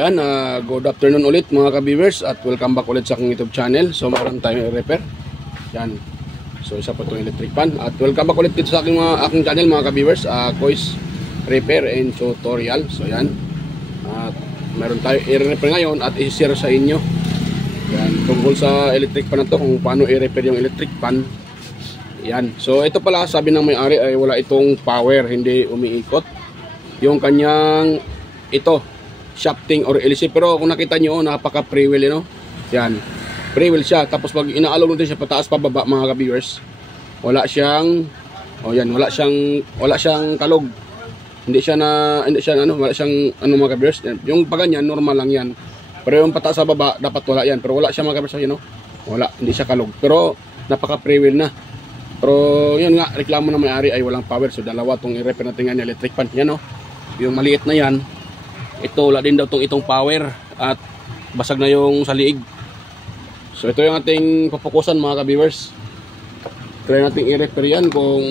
Ayan, good afternoon ulit mga ka-viewers at welcome back ulit sa aking YouTube channel. So meron tayong repair. Yan. So isa po itong electric fan. At welcome back ulit dito sa aking channel mga ka-viewers. Kois Repair and Tutorial. So yan. At meron tayo i-repair ngayon at i-share sa inyo. Yan, tungkol sa electric fan na to, kung paano i-repair yung electric fan. Yan. So ito pala, sabi ng may-ari ay wala itong power, hindi umiikot yung kanyang shafting or LC. Pero kung nakita nyo, napaka pre-wheel, you know? Yan, pre-wheel siya. Tapos pag inaalog natin siya pataas pababa mga ka-viewers, wala siyang wala siyang kalog. Wala siyang mga ka-viewers. Yung paganyan normal lang yan. Pero yung pataas sa baba dapat wala yan. Pero wala siya mga ka-viewers, you know? Wala, hindi siya kalog. Pero napaka pre-wheel na. Pero yun nga, reklamo ng may-ari ay walang power. So dalawa tong i-repair natin nga electric fan. Yan, no? Yung maliit na yan, ito wala din daw itong power at basag na yung sa liig. So ito yung ating papukusan mga ka-viewers. Try natin i-repair yan kung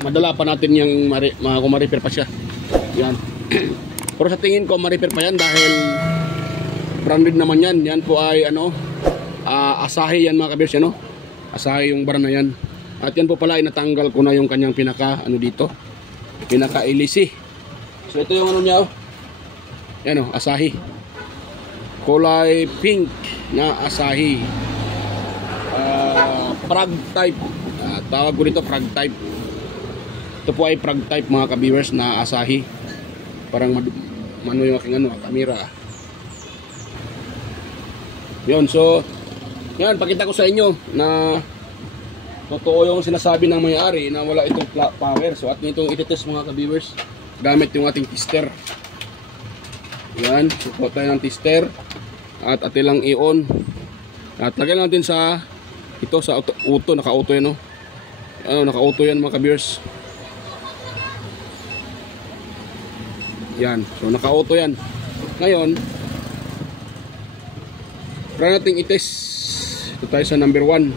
madala pa natin yung kung ma-repair pa siya. Yan. Pero sa tingin ko ma-repair pa yan dahil branded naman yan. Yan po ay Asahi yan mga ka-viewers, no? Asahi yung brand na yan. At yan po pala ay natanggal ko na yung kanyang pinaka ilisi. So ito yung niya, yan, Asahi. Kulay pink na Asahi. Frog type. Tawag ko dito frog type. Ito po ay frog type mga ka-viewers na Asahi. Parang mano yung aking camera. Yun, so yan, pakita ko sa inyo na totoo yung sinasabi ng may-ari na wala itong power. So at nitong ititest mga ka-viewers gamit yung ating tester. Yan, support tayo ng tester at atilang i-on at lagyan natin sa auto, naka-auto yan, no? Naka-auto yan mga ka-viewers. Yan, so naka-auto yan. Ngayon try natin i-test. Ito tayo sa number 1.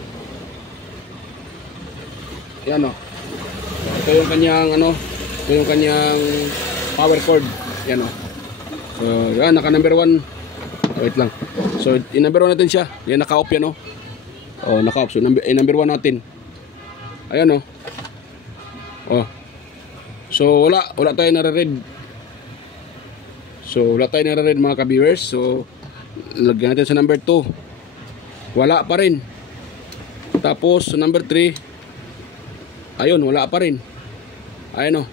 Yan, no? Ito yung kanyang power cord. Yan, no? So, yan, naka number 1. Wait lang. So, number 1 natin siya. Yan, naka-off yan, no? Naka-off. So, number 1 natin. Ayan, no? So, wala tayo nare-read. So, wala tayo nare-read mga ka-viewers. So, lagyan natin sa number 2. Wala pa rin. Tapos, sa number 3, ayun, wala pa rin. Ayan, no?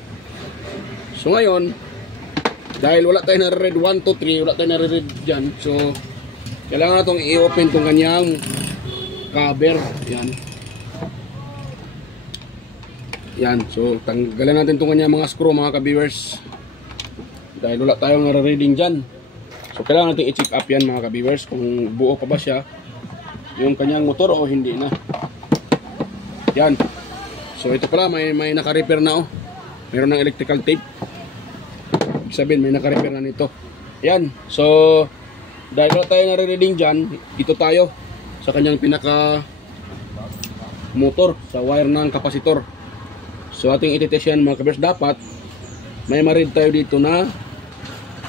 So, ngayon, dahil wala tayo na-read 1, 2, 3, wala tayo na-read dyan. So, kailangan itong i-open itong kanyang cover. Yan. Yan. So, tanggalan natin itong kanyang mga screw mga ka-viewers. Dahil wala tayong na-reading dyan. So, kailangan natin i-check up yan mga ka-viewers kung buo pa ba siya yung kanyang motor o hindi na. Yan. So, ito pala, may naka-repair na, Meron ng electrical tape. Sabihin may naka-repair na nito. Yan. So dahil wala tayo nare-reading dyan, dito tayo sa kanyang pinaka motor, sa wire ng kapasitor. So ating ititest yan mga ka-viewers. Dapat may ma-read tayo dito na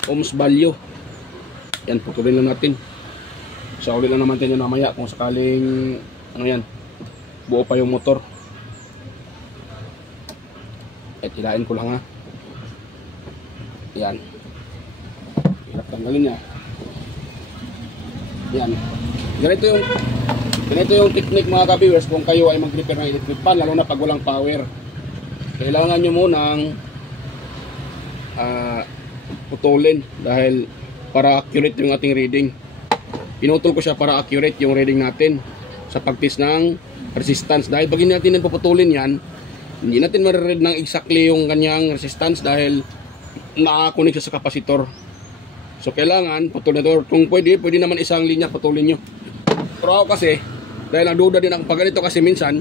ohms value. Yan, putulin lang natin. So ulit lang naman tayo mamaya kung sakaling buo pa yung motor. At hilain ko lang, ha. Yan. Hirap tanggalin niya. Yan. Ganito yung technique mga ka-viewers kung kayo ay mag-repair ng electric fan, lalo na pag walang power. Kailangan nyo munang putulin dahil para accurate yung ating reading. Pinutol ko siya para accurate yung reading natin sa pag-test ng resistance. Dahil pag hindi natin puputulin yan, hindi natin ma-read ng exactly yung kanyang resistance dahil nakakunik siya sa kapasitor. So kailangan putulin ito. Kung pwede naman isang linya putulin nyo. Pero ako kasi, dahil nagduda din ako pag ganito kasi minsan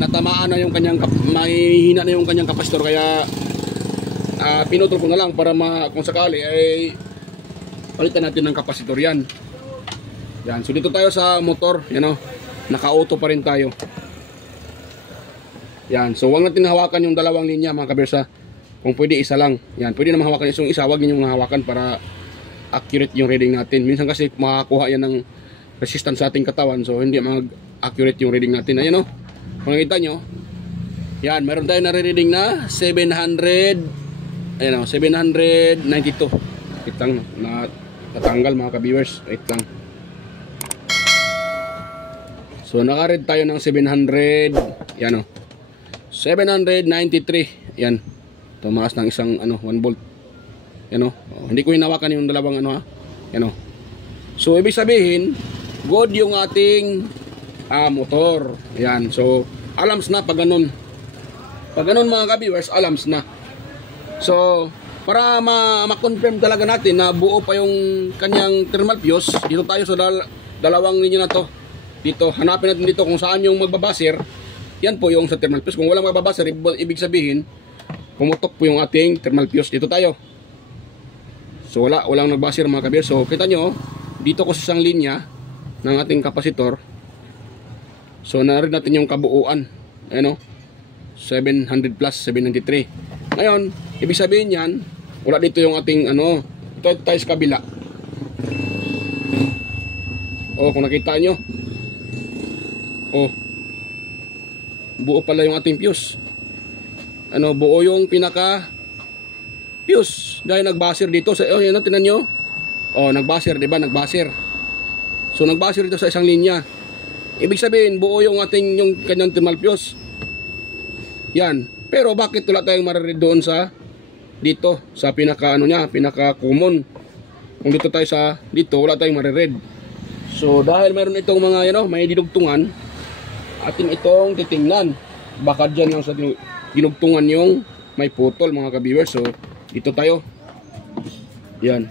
natamaan na yung kanyang mahihina na yung kanyang kapasitor, kaya pinutol ko na lang para kung sakali ay palitan natin ng kapasitor yan. Yan. So dito tayo sa motor, naka-auto pa rin tayo. Yan. So huwag natin hawakan yung dalawang linya mga ka-viewers. Kung pwede isa lang. Yan, pwede naman hawakan yung isa, huwag ninyong hawakan para accurate yung reading natin. Minsan kasi makakuha yan ng resistance sa ating katawan, so hindi mag-accurate yung reading natin. Ayan o, kung nakita nyo, yan, meron tayo nare-reading na 700, ayan o, 792. Wait lang, natanggal mga ka-viewers, wait lang. So naka-read tayo ng 700, yan o, 793, yan, tumaas ng isang 1 volt. Yan o, hindi ko hinawakan yung dalawang yan o. So ibig sabihin, good yung ating motor. Yan, so alarms na pag ganun. Pag ganun mga ka-viewers, alarms na. So para ma-confirm talaga natin na buo pa yung kanyang thermal fuse, dito tayo sa dalawang linya na to. Dito, hanapin natin dito kung saan yung magbabasir. Yan po yung sa thermal fuse. Kung walang magbabasir, ibig sabihin pumutok po yung ating thermal fuse. Dito tayo. So walang nagbasir mga ka-viewers. So kita nyo, dito ko sa isang linya ng ating kapasitor. So narin natin yung kabuuan. Ayan o, 700 plus 793. Ngayon, ibig sabihin yan, wala dito yung ating ito tayo sa kabila. O kung nakita nyo, buo pala yung ating fuse. Buo yung pinaka fuse dahil nagbasir dito sa yan, tingnan nyo. Nagbasir, di ba? Nagbasir. So nagbasir dito sa isang linya. Ibig sabihin buo yung kanyang thermal fuse. Yan. Pero bakit wala tayong mariread doon sa dito sa pinaka pinaka common? Kung dito tayo sa dito, wala tayong mariread. So dahil mayroon itong mga may dinugtungan, atin itong titingnan. Baka dyan lang sa dinugtungan yung may putol mga ka-viewers. So dito tayo. Yan.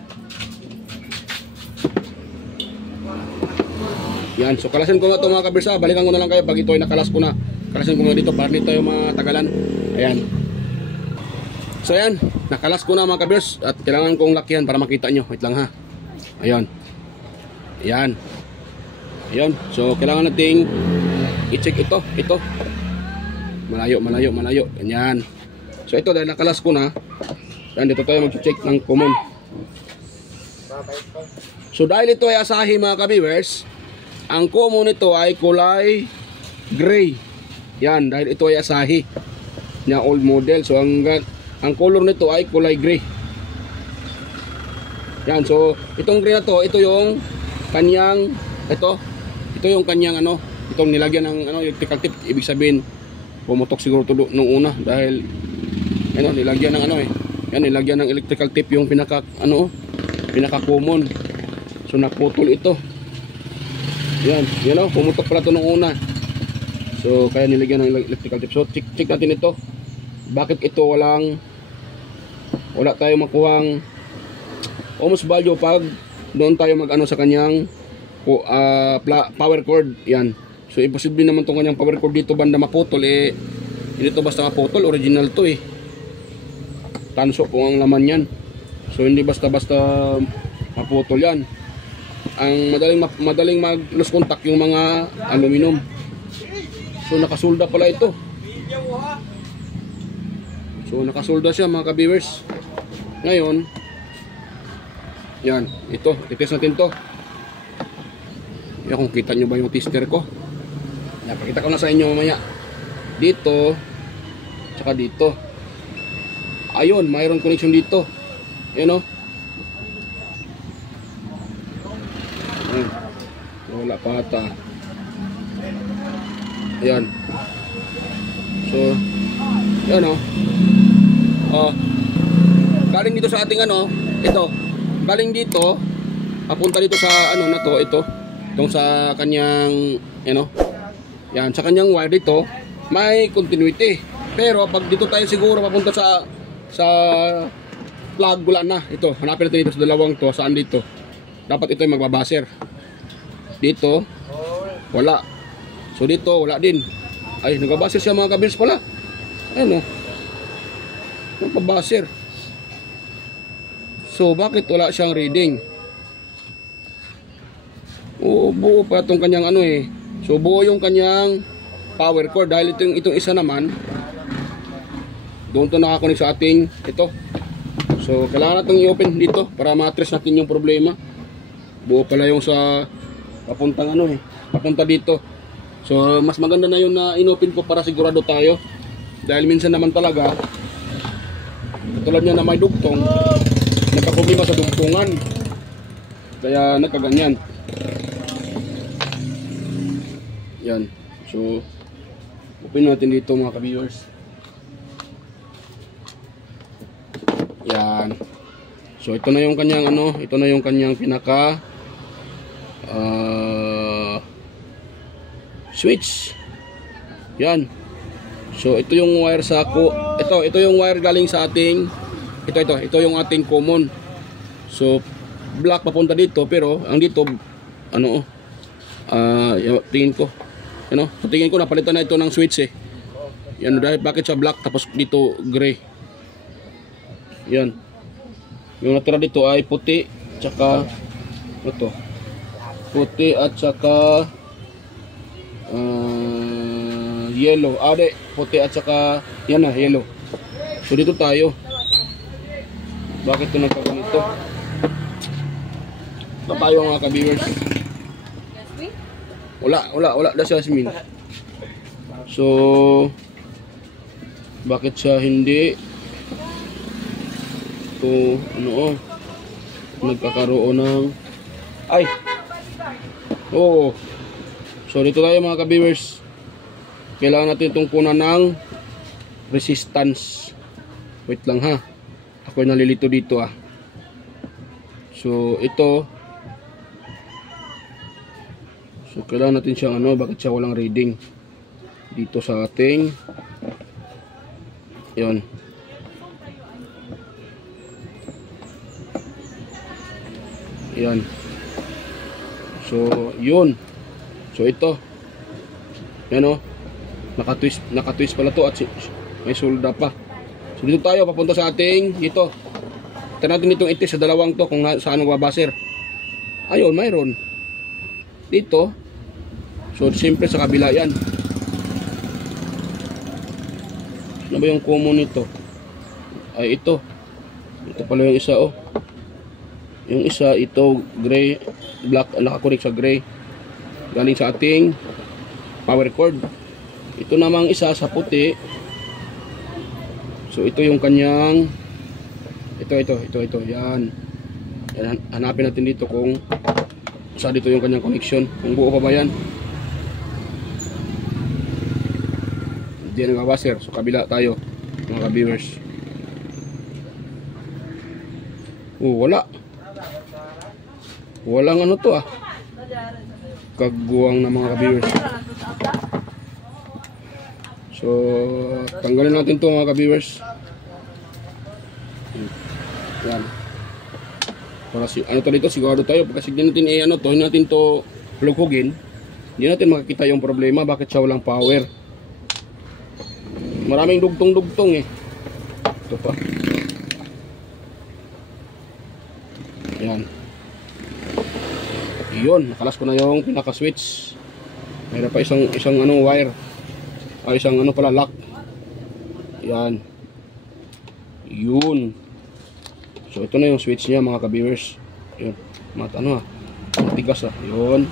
Yan. So kalasin ko nga ito mga ka-viewers. Balikan ko na lang kayo pag ito ay nakalas ko na. Kalasin ko nga dito para dito tayo matagalan. Ayan. So ayan. Nakalas ko na mga ka-viewers. At kailangan kong lakihan para makita nyo. Wait lang ha. Ayan. Ayan. Ayan. So kailangan nating i-check ito. Ito. Malayo, malayo, malayo. Ganyan. So ito dahil nakalas ko na. Yan, dito tayo mag-check ng common. So dahil ito ay Asahi mga ka-viewers, ang common nito ay kulay gray. Yan, dahil ito ay Asahi na old model. So ang color nito ay kulay gray. Yan, so itong gray na to, ito yung kanyang ito yung kanyang itong nilagyan ng electrical tip. Ibig sabihin pumutok siguro to nung una dahil nilagyan ng yan, nilagyan ng electrical tape yung pinaka common. So naputol ito. Yan, pumutok pala ito nung una. So kaya nilagyan ng electrical tape. So check natin ito. Bakit ito wala tayong makuhang ohms value pag doon tayo sa kanyang power cord. Yan. So imposible naman itong kanyang power cord dito banda maputol. Hindi to basta maputol, original to tanso po ang laman yan. So hindi basta-basta maputol yan. Ang madaling mag-lose contact yung mga aluminum. So nakasolda pala ito. So nakasolda siya mga ka-viewers. Ngayon, yan, ito, itest natin to. Yan, kung kita nyo ba yung tester ko. Yan, pakita ko na sa inyo mamaya. Dito, tsaka dito. Ayun, mayroon connection dito. Ayan o. Wala pa ata. Ayan. So, ayan o. Galing dito sa ating ito. Galing dito, papunta dito sa na to, ito. Itong sa kanyang, yan, sa kanyang wire dito, may continuity. Pero pag dito tayo siguro papunta sa plug, wala na. Ito, hanapin natin dito sa dalawang to. Saan dito? Dapat ito yung magbabaser. Dito, wala. So dito, wala din. Ay, nagbabaser siya mga kabils pala. Ayan o. Nagbabaser. So, bakit wala siyang reading? Buo pa itong kanyang So, buo yung kanyang power cord. Dahil itong isa naman, doon to nakakunik sa ating ito. So kailangan natin i-open dito para ma-trace natin yung problema. Buo pala yung sa papuntang ano papunta dito. So mas maganda na yun na in-open ko para sigurado tayo. Dahil minsan naman talaga tulad niya na may dugtong, nagka-problema sa dugtungan. Kaya nagkaganyan. Yan. So open natin dito mga ka-viewers. Yan. So ito na yung kanyang ito na yung kanyang pinaka switch. Yan. So ito yung wire sa ito yung wire galing sa ating ito yung ating common. So black papunta dito pero ang dito tingin ko so tingin ko napalitan na ito ng switch yan dahil bakit sa black tapos dito gray. Yan. Yung natira dito ay puti tsaka puti at tsaka yellow. Puti at saka yan yellow. So dito tayo. Bakit ito nagkaganito? Ito tayo mga ka-viewers. Wala na jasmine. So bakit siya hindi ito nagkakaroon ng so dito tayo mga ka-viewers. Kailangan natin itong kunan ng resistance. Wait lang ha. Ako'y nalilito dito So ito. So kailangan natin siyang bakit siya walang reading dito sa ating yon. Yan. So yun. So ito. Yan Naka-twist pala to at may solda pa. So dito tayo papunta sa ating ito. Ito natin itong itis sa dalawang to kung saan magbabaser. Ayun, mayroon. Dito. So siyempre sa kabila yan. Ano ba yung common nito? Ay ito. Ito pala yung isa Yung isa ito gray, black, nakakunik sa gray. Galing sa ating power cord. Ito namang isa sa puti. So ito yung kanyang ito yan. Hanapin natin dito kung saan dito yung kanyang connection, kung buo pa ba yan. Hindi na nagbabaser. So kabila tayo mga ka-viewers. Walang to kagbuwang na mga ka-viewers. So tanggalin natin to mga ka-viewers. Yan. Para to dito sigurado tayo kasi hindi natin hindi natin to lugugin. Hindi natin makikita yung problema bakit siya walang power. Maraming dugtong-dugtong Ito pa. Yan. Yun, nakalas ko na yung pinaka-switch. Mayroon pa isang wire. Isang pala lock. Yan. Yun. So ito na yung switch niya mga ka-viewers. Yun. Matigas Yun.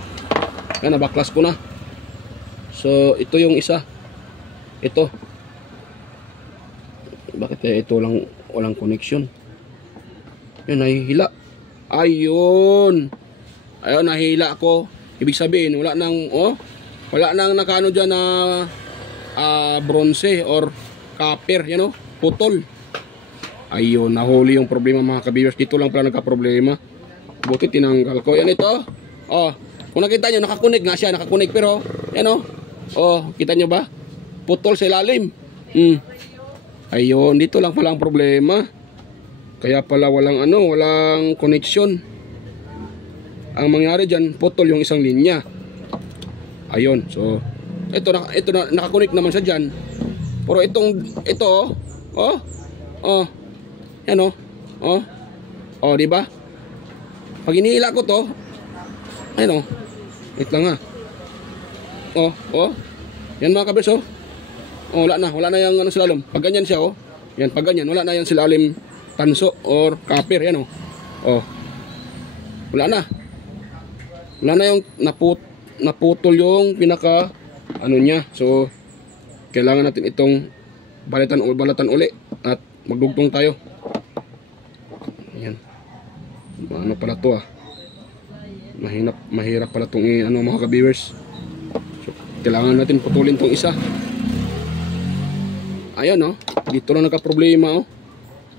Yan, nabaklas ko na. So ito yung isa. Ito. Bakit ito lang walang connection? Yun, nahihila. Ayun, nahihila ako. Ibig sabihin, wala nang nakano dyan na bronze or copper, putol. Ayun, nahuli yung problema mga ka-viewers. Dito lang pala nagka-problema. Buti tinanggal ko. Yan ito. Kung nakita nyo, nakakunik nga siya. Nakakunik pero, kita nyo ba? Putol sa ilalim. Ayun, dito lang pala ang problema. Kaya pala walang connection. Ang mangyari dyan, putol yung isang linya. Ayun, so ito na nakakunik naman siya dyan. Pero ito yan di ba? Pag inihila ko to, ayun wait lang yan mga kabers wala na yung silalim. Pag ganyan siya yan, pag ganyan wala na yung silalim tanso or copper. Yan, oh. Oh. Wala na. Wala na yung naputol yung pinaka ano niya. So kailangan natin itong balatan uli at magdugtong tayo. Ayan. Ano pala to ah. Mahirap pala tong ano mga ka-viewers. So kailangan natin putulin tong isa. Ayan oh. Dito na nagka-problema oh.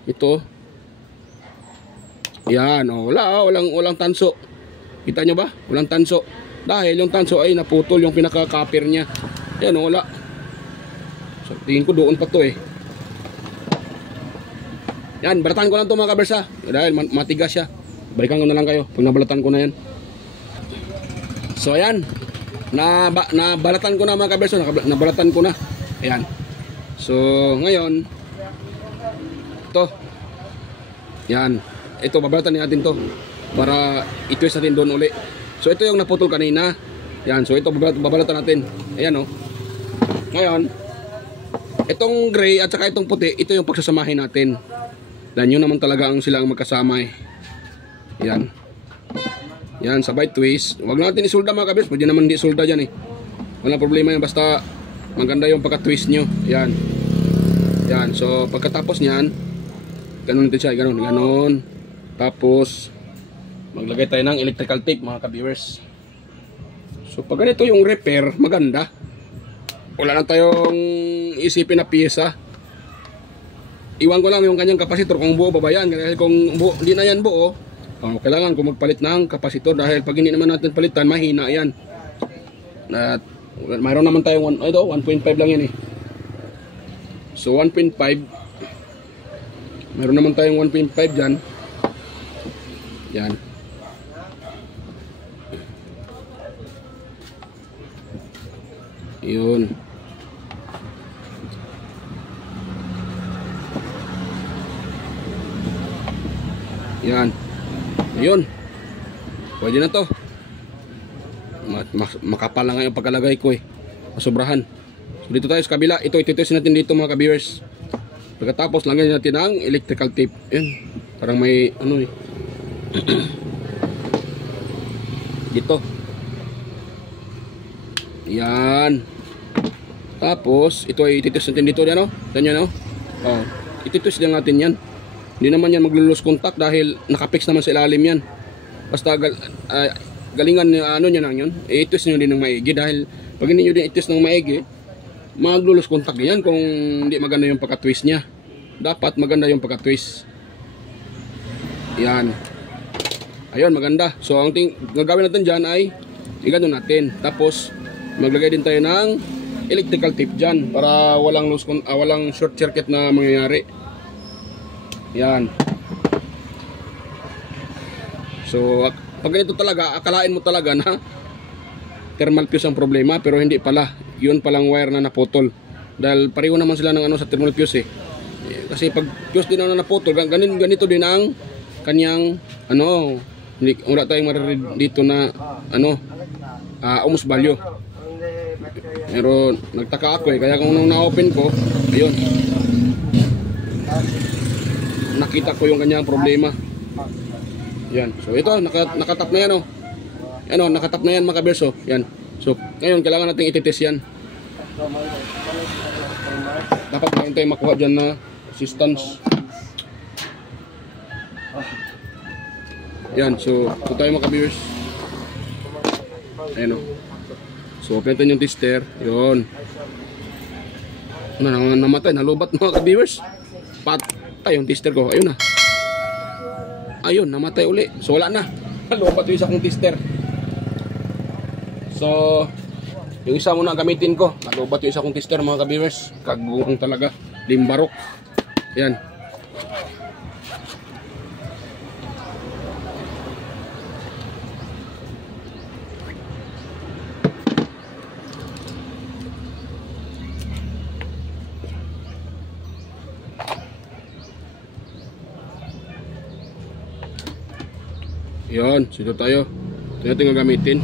Ito. Yan oh. Walang tanso. Kita nyo ba? Walang tanso. Dahil yung tanso ay naputol yung pinaka-copper niya. Yan oh, wala. So tingin ko doon pa to eh. Yan, balatan ko lang to mga kabersa. Dahil matigas siya. Balikan ko na lang kayo pag nabalatan ko na yan. So ayan. Nabalatan ko na mga kabersa. Nabalatan ko na. Ayan. So ngayon ito. Yan. Ito babalatan natin to para i-twist natin doon uli. So ito yung naputol kanina. Yan, so ito babalatan natin. Ayan oh. Ngayon, itong gray at saka itong puti, ito yung pagsasamahin natin. Dan yun naman talaga ang silang magkasama eh. Yan. Yan, sabay twist. Huwag natin isulda mga kabis. Pwede naman di isulda dyan eh. Walang problema yan. Basta maganda yung pagka-twist nyo. Yan. Yan. So pagkatapos nyan, ganun natin siya. Ganun. Tapos maglagay tayo ng electrical tape mga ka-viewers. So pag ganito yung repair, maganda. Wala na tayong isipin na pyesa. Iwan ko lang yung kanyang kapasitor kung buo ba yan. Kasi kung buo, hindi na yan buo, kailangan ko magpalit ng kapasitor. Dahil pag hindi naman natin palitan, mahina yan. At mayroon naman tayong 1.5 lang yan eh. So 1.5, mayroon naman tayong 1.5 dyan. Yan. Yun. Yan. Ayun. Pwede na to. Makapal na nga yung pagkalagay ko eh. Masobrahan. So dito tayo sa kabila. Ito ititis natin dito mga ka-viewers. Pagkatapos lagyan natin ang electrical tape. Yan. Parang may ano eh. Dito. Yan. Tapos, ito ay ititis natin dito yan, no? Ganyan, no? Oh, ititis lang natin yan. Hindi naman yan maglulose contact dahil nakapix naman sa ilalim yan. Basta galingan ano niya lang yun. I-twist nyo din ng maigi dahil pag hindi nyo din i-twist ng maigi, maglulose contact yan kung hindi maganda yung pagka-twist niya. Dapat maganda yung pagka-twist. Yan. Ayun, maganda. So, ang gagawin natin dyan ay igano natin. Tapos, maglagay din tayo ng electrical tape dyan para walang short circuit na mangyayari. Yan. So pag ganito talaga, akalain mo talaga na thermal fuse ang problema, pero hindi pala. Yun palang wire na naputol. Dahil pareho naman sila ng ano sa thermal fuse eh. Kasi pag fuse din na naputol, ganito din ang kanyang ano, wala tayong mariread dito na ano, ohms value. Pero nagtaka ako eh, kaya kung nung na-open ko, ayun, nakita ko yung kanyang problema. Yan, so ito, nakatap na yan oh. Yan oh, nakatap na yan mga kaberso. Yan, so ngayon kailangan natin ititest yan. Dapat meron tayong makuha dyan na resistance. Yan, so ito tayo mga kaberso. Ayan oh. So, open natin yung tester. Yun. Namatay. Nalubat mga ka-viewers. Patay yung tester ko. Ayun na. Ayun, namatay uli. So, wala na. Nalubat yung isa kong tester. So, yung isa muna gamitin ko. Nalubat yung isa kong tester mga ka-viewers. Kaguhang talaga. Limbarok. Yan. Yan, sito tayo. Ito natin gagamitin.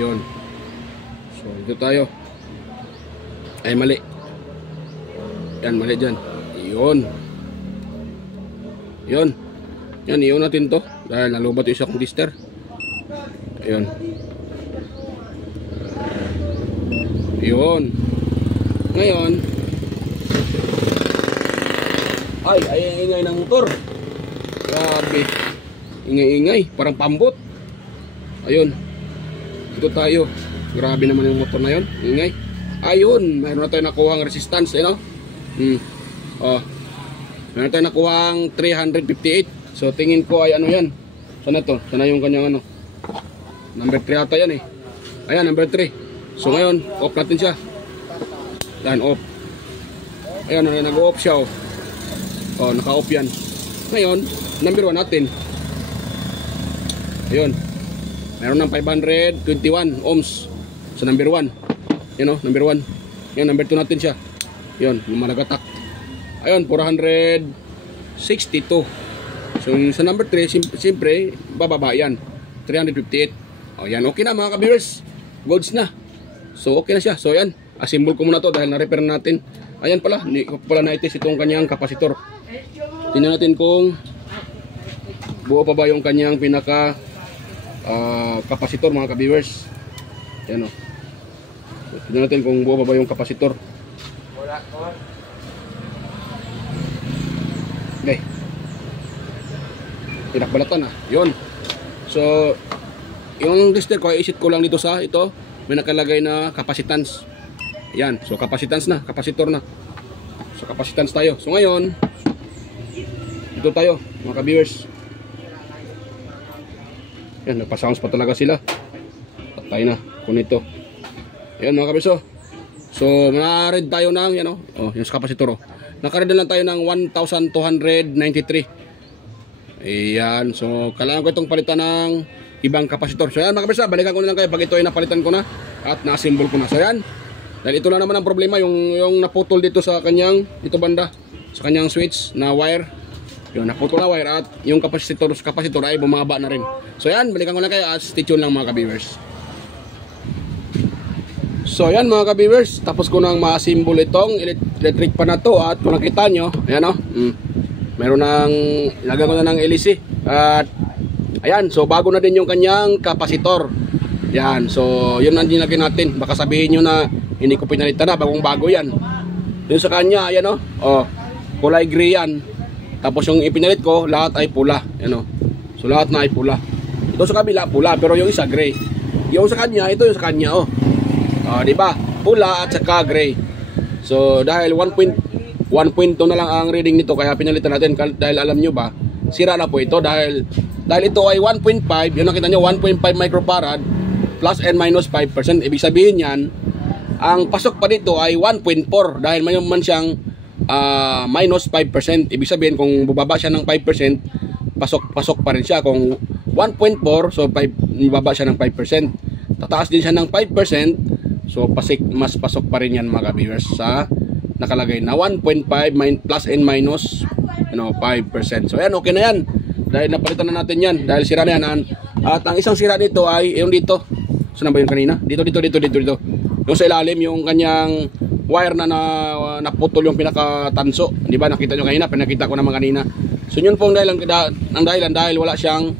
Yan. So dito tayo. Ay mali. Yan, mali dyan. Yun. Yun. Yan, iyon natin to. Dahil nalubat yung isa kong tester. Ayun. Yun. Ngayon. Ay, ingay ng motor. Grabe. Ingay-ingay. Parang pambot. Ayun. Ito tayo. Grabe naman yung motor na yun. Ingay. Ayun. Mayroon na tayo nakuhang resistance. You know? Oh. Mayroon tayo nakuhang 358. So tingin ko ay ano yan. Sana to? Sana yung kanyang ano. Number 3 ata yan eh. Ayan, number 3. So ngayon, off natin siya. Yan, off. Ayan, nag-off siya oh. Oh, naka-off yan. Ngayon, number 1 natin. Ayun. Meron ng 521 ohms sa number 1. Yan oh, number 1. Yan, number 2 natin siya. Yun, lumalagatak. Ayun, 462. So sa number 3, siyempre, bababa yan. 358. O yan, okay na mga ka-viewers. Goods na. So okay na siya. So yan, assemble ko muna to dahil na-repair natin. Ayan pala, hindi ko pala na-test itong kanyang kapasitor. Tingnan natin kung buo pa ba yung kanyang pinaka kapasitor mga ka-viewers. Yan o. So, tingnan natin kung buo pa ba yung kapasitor. Okay. Pinakbalatan ah. Yun. So, yung tester ko, isit ko lang dito sa ito. May nakalagay na capacitance. Yan. So, capacitance na. Kapasitor na. So, capacitance tayo. So, ngayon, ito tayo, mga ka-viewers. Yan. Nagpa-sounds pa talaga sila. Patay na. Kung ito. Yan, mga ka-viewers. So, na-read tayo ng, yan o. Oh, yung kapasitor o. Nakaread lang tayo ng 1,293. Ayan, so kailangan ko itong palitan ng ibang kapasitor. So yan mga kabisa, balikan ko na lang kayo pag ito ay napalitan ko na at na-assemble ko na. So yan, dahil ito na naman ang problema, yung naputol dito sa kanyang, dito banda, sa kanyang switch na wire. Yun, naputol na wire at yung kapasitor ay bumaba na rin. So yan, balikan ko na kayo at stay tuned lang mga ka-viewers. So yan mga ka-viewers, tapos ko nang ma-assemble itong electric pan na to at kung nakita nyo, ayan o. Meron ng, ilagay ko na ng LEC. At, ayan, so bago na din yung kanyang kapasitor. Yan, so yun ang nilagay natin. Baka sabihin nyo na hindi ko pinalitan na, bagong bago yan. Yung sa kanya, ayan o. Oh, kulay gray yan. Tapos yung ipinalit ko, lahat ay pula. Ayan o. So lahat na ay pula. Ito sa kabila, pula, pero yung isa gray. Yung sa kanya, ito yung sa kanya o. Diba? Pula at saka gray. So dahil 1.2 na lang ang reading nito kaya pinalitan natin dahil alam nyo ba sira na po ito dahil ito ay 1.5, yun nakita nyo 1.5 microfarad plus and minus 5%. Ibig sabihin yan ang pasok pa dito ay 1.4 dahil may man siyang minus 5%. Ibig sabihin kung bubaba siya ng 5% pasok pa rin siya. Kung 1.4 so bubaba siya ng 5%, tataas din siya ng 5%, so mas pasok pa rin yan mga viewers sa nakalagay na 1.5 plus and minus 5%. So ayan, okay na yan dahil napalitan na natin yan dahil sira na yan. At ang isang sira nito ay yung dito. Saan ba yun kanina? Dito. Yung sa ilalim, yung kanyang wire na naputol yung pinakatanso. Di ba? Nakita nyo kanina, pinakita ko naman kanina. So yun po ang dahilan dahil wala siyang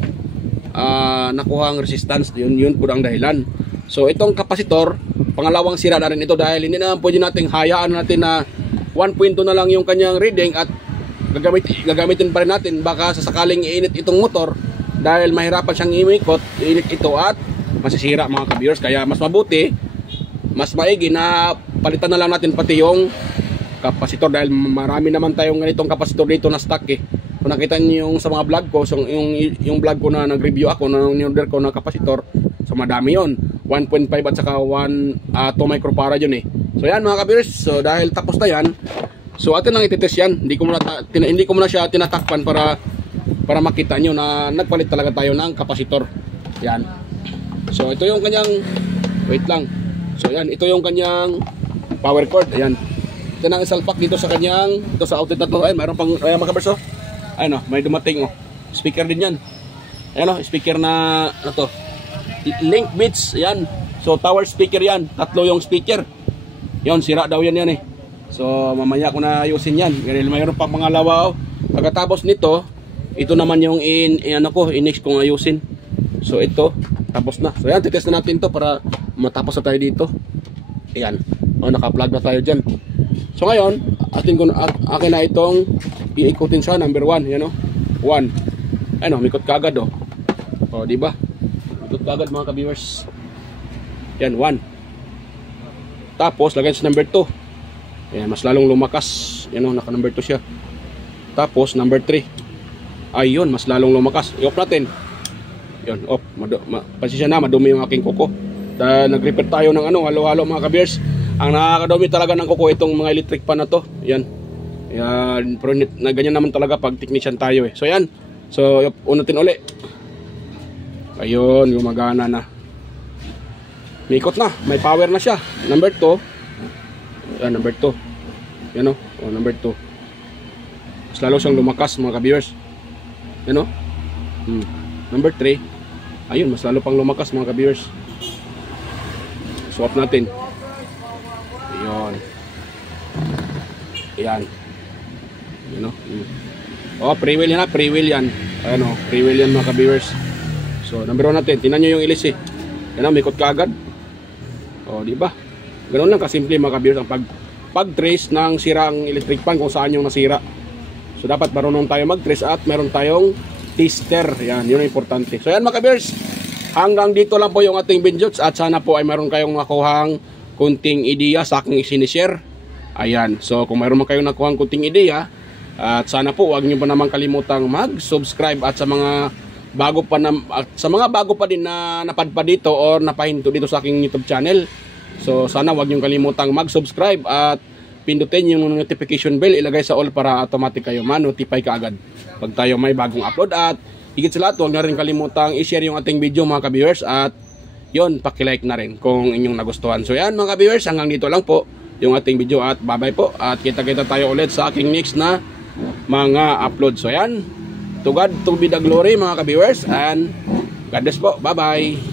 nakuhang resistance. Yun po ang dahilan. So itong kapasitor, pangalawang sira na rin ito dahil hindi na pwede nating hayaan natin na 1.2 na lang yung kanyang reading at gagamitin pa rin natin. Baka sasakaling iinit itong motor dahil mahirapan siyang imikot, iinit ito at masisira mga ka-viewers. Kaya mas mabuti, mas maigi na palitan na lang natin pati yung kapasitor dahil marami naman tayong ganitong kapasitor dito na stock eh. Kung nakita niyo yung sa mga vlog ko, so yung vlog ko na nag-review ako ng order ko na kapasitor, so madami yon, 1.5 at saka 2 microfarad yun eh. So yan mga ka-viewers, so dahil tapos na yan, so atin lang ititest yan. Hindi ko muna siya tinatakpan para makita nyo na nagpalit talaga tayo ng kapasitor. Yan. So ito yung kanyang, wait lang. So yan, ito yung kanyang power cord. Ayan. Ito na ang salpak dito sa kanyang, ito sa outlet na to. Ay, mayroon pang, ayan mga ka-viewers, ayun o, may dumating o. Speaker din yan. Ayan o, speaker na to. Link bits, ayan. So tower speaker yan, tatlo yung speaker. Yon, sira daw yan eh. So mamaya ko na ayusin yan. Mayroon pang mga lawa. Pagkatapos nito, ito naman yung next kong ayusin. So ito, tapos na. So yan, titest na natin to para matapos na tayo dito. Ayan, naka-plug na tayo dyan. So ngayon, akin na itong iikutin siya, number 1, yan o. 1. Ano, mikot kagad o. O, diba? Mikot kagad mga ka-viewers. Yan, 1. Tapos, lagay sa number 2. Ayan, mas lalong lumakas. Yan o, naka-number 2 siya. Tapos, number 3. Ayun, mas lalong lumakas. I-off natin. Yun, off. Pasensya na, madumi yung aking kuko. Nag-repair tayo ng halo-halo mga ka-viewers. Ang nakakadumi talaga ng kuko itong mga electric pan na to. Yan. Yan, pero na ganyan naman talaga pag technician tayo eh. So yan. So unutin uli. Ayun, gumagana na. May ikot na, may power na siya. Number 2. Yan, number 2. Yan o, number 2. Mas lalo siyang lumakas mga ka-viewers. Yan o. Number 3. Ayun, mas lalo pang lumakas mga ka-viewers. Swap natin. Ayun. Ayan. You know? Oh, pre-wheel yan ha. Pre-wheel yan. Ano, pre-wheel yan mga ka-viewers. So, number 1 natin. Tingnan nyo yung ilis eh. Yan ha, mikot kaagad. Oh, diba? Ganoon lang kasimple mga ka-viewers ang pag-trace ng sirang electric pan kung saan yung nasira. So, dapat marunong tayo mag-trace at meron tayong tester. Yan, yun ang importante. So, yan mga ka-viewers. Hanggang dito lang po yung ating videos at sana po ay meron kayong nakuhang kunting ideya sa aking isinishare. Ayan, so kung mayroon man kayong nakuhang kunting ideya, at sana po huwag nyo pa naman kalimutang mag-subscribe at sa mga bago pa din na napadpad dito or napahinto dito sa aking YouTube channel. So sana huwag nyo kalimutang mag-subscribe at pindutin yung notification bell, ilagay sa all para automatic kayo ma-notify kaagad pag tayo may bagong upload. At higit sa lahat, huwag na rin kalimutang i-share yung ating video mga ka-viewers at yun, paki-like na rin kung inyong nagustuhan. So yan mga ka-viewers, hanggang dito lang po yung ating video at bye-bye po. At kita-kita tayo ulit sa aking next na mga upload. So yan, to God to be the glory mga ka-viewers and God bless po. Bye-bye.